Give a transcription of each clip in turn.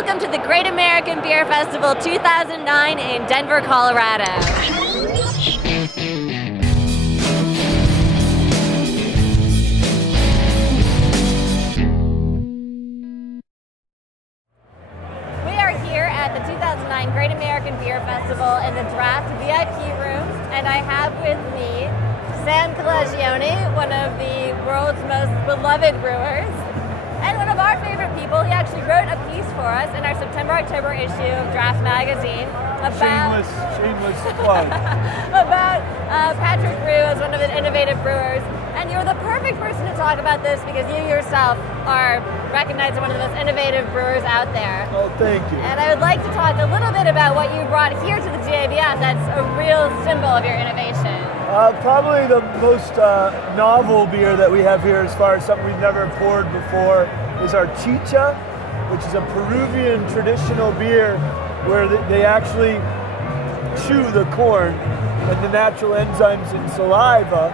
welcome to the Great American Beer Festival 2009 in Denver, Colorado. We are here at the 2009 Great American Beer Festival in the Draft VIP room, and I have with me Calagione, one of the world's most beloved brewers, and one of our favorite people. He actually wrote a piece for us in our September-October issue of Draft magazine about shameless plug. about Patrick Brew as one of the innovative brewers. And you're the perfect person to talk about this because you yourself are recognized as one of the most innovative brewers out there. Oh, thank you. And I would like to talk a little bit about what you brought here to the GABF that's a real symbol of your innovation. Probably the most novel beer that we have here, as far as something we've never poured before, is our chicha, which is a Peruvian traditional beer where they actually chew the corn, and the natural enzymes in saliva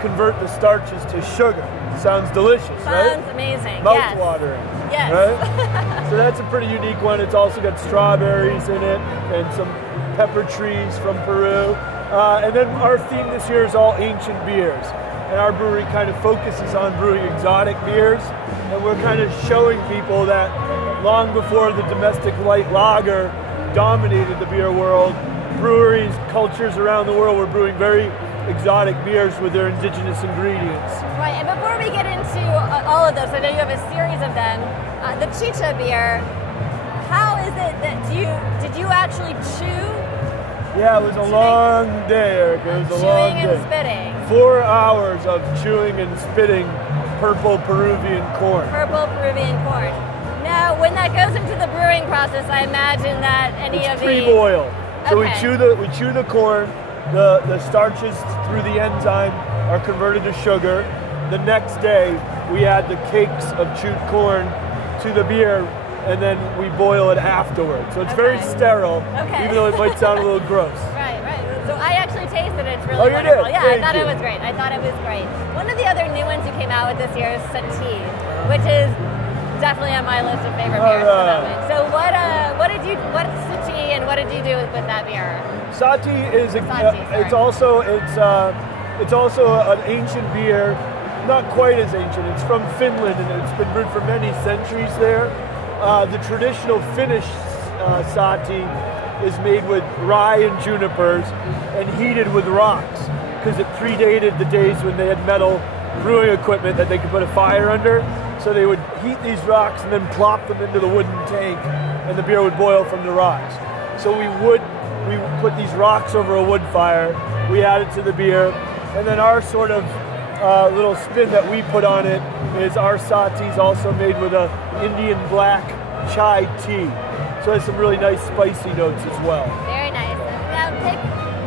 convert the starches to sugar. Sounds delicious, right? Sounds amazing. Mouth-watering. Yes. Right? So that's a pretty unique one. It's also got strawberries in it and some pepper trees from Peru. And then our theme this year is all ancient beers. And our brewery kind of focuses on brewing exotic beers. And we're kind of showing people that long before the domestic light lager dominated the beer world, breweries, cultures around the world were brewing very exotic beers with their indigenous ingredients. Right, and before we get into all of this, I know you have a series of them. The chicha beer, how is it that did you actually chew? Yeah, it was a long day, Erika. It was a long day. Chewing and spitting. 4 hours of chewing and spitting purple Peruvian corn. Purple Peruvian corn. Now, when that goes into the brewing process, I imagine that it's pre-boiled. So okay. we chew the corn. The starches through the enzyme are converted to sugar. The next day, we add the cakes of chewed corn to the beer, and then we boil it afterwards. So it's very sterile, even though it might sound a little gross. Right. So I actually tasted it. It's really wonderful. Did? Yeah, I thought it was great. One of the other new ones you came out with this year is Sati, which is definitely on my list of favorite beers. So what's Sati and what did you do with that beer? Sati is it's also an ancient beer, not quite as ancient. It's from Finland and it's been brewed for many centuries there. The traditional Finnish Sati is made with rye and junipers and heated with rocks because it predated the days when they had metal brewing equipment that they could put a fire under. So they would heat these rocks and then plop them into the wooden tank, and the beer would boil from the rocks. So we put these rocks over a wood fire, we add it to the beer, and then our sort of little spin that we put on it is our Sati's also made with a Indian black chai tea. So it has some really nice spicy notes as well. Very nice. Now pick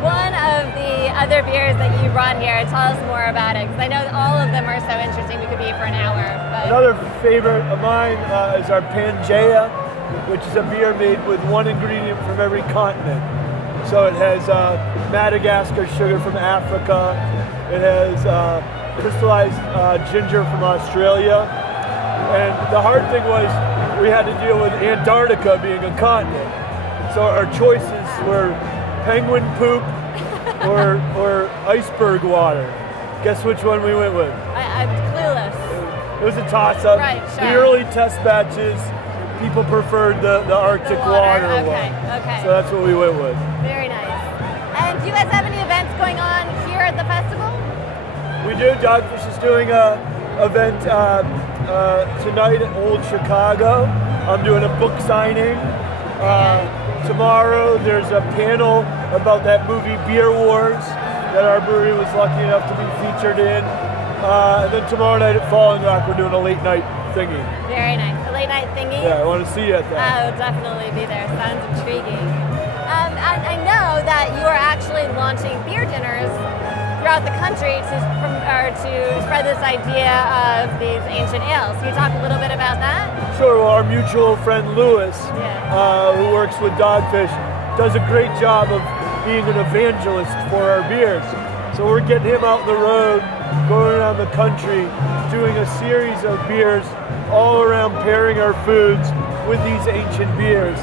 one of the other beers that you brought here and tell us more about it, because I know all of them are so interesting. We could be here for an hour. But another favorite of mine is our Pangea, which is a beer made with one ingredient from every continent. So it has Madagascar sugar from Africa. It has crystallized ginger from Australia. And the hard thing was we had to deal with Antarctica being a continent. So our choices were penguin poop or iceberg water. Guess which one we went with? I'm clueless. It was a toss-up. Right, sure. The early test batches, people preferred the Arctic water one. Okay. So that's what we went with. Very nice. And do you guys have any events going on here at the festival? We do. Dogfish is doing an event tonight at Old Chicago. I'm doing a book signing. Tomorrow there's a panel about that movie Beer Wars that our brewery was lucky enough to be featured in. And then tomorrow night at Falling Rock we're doing a late night thingy. Very nice. A late night thingy? Yeah, I want to see you at that. I will definitely be there. Sounds intriguing. I know that you are actually launching beer dinners throughout the country to spread this idea of these ancient ales. Can you talk a little bit about that? Sure. Well, our mutual friend Lewis, who works with Dogfish, does a great job of being an evangelist for our beers. So we're getting him out on the road, going around the country, doing a series of beers all around pairing our foods with these ancient beers.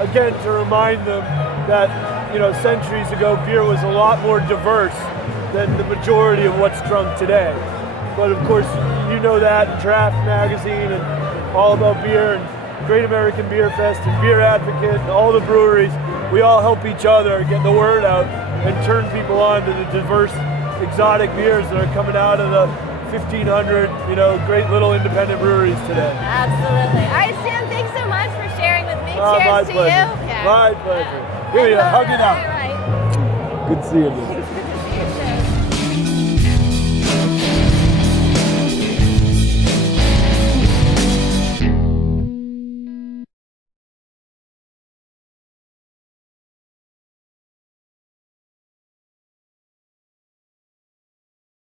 Again, to remind them that, you know, centuries ago, beer was a lot more diverse than the majority of what's drunk today. But of course, you know that, Draft Magazine and All About Beer and Great American Beer Fest and Beer Advocate and all the breweries, we all help each other get the word out and turn people on to the diverse exotic beers that are coming out of the 1,500, you know, great little independent breweries today. Absolutely. All right, Sam, thanks so much for sharing with me. Cheers to pleasure. you. My pleasure. Here you go, hug it out. All right. Good seeing you.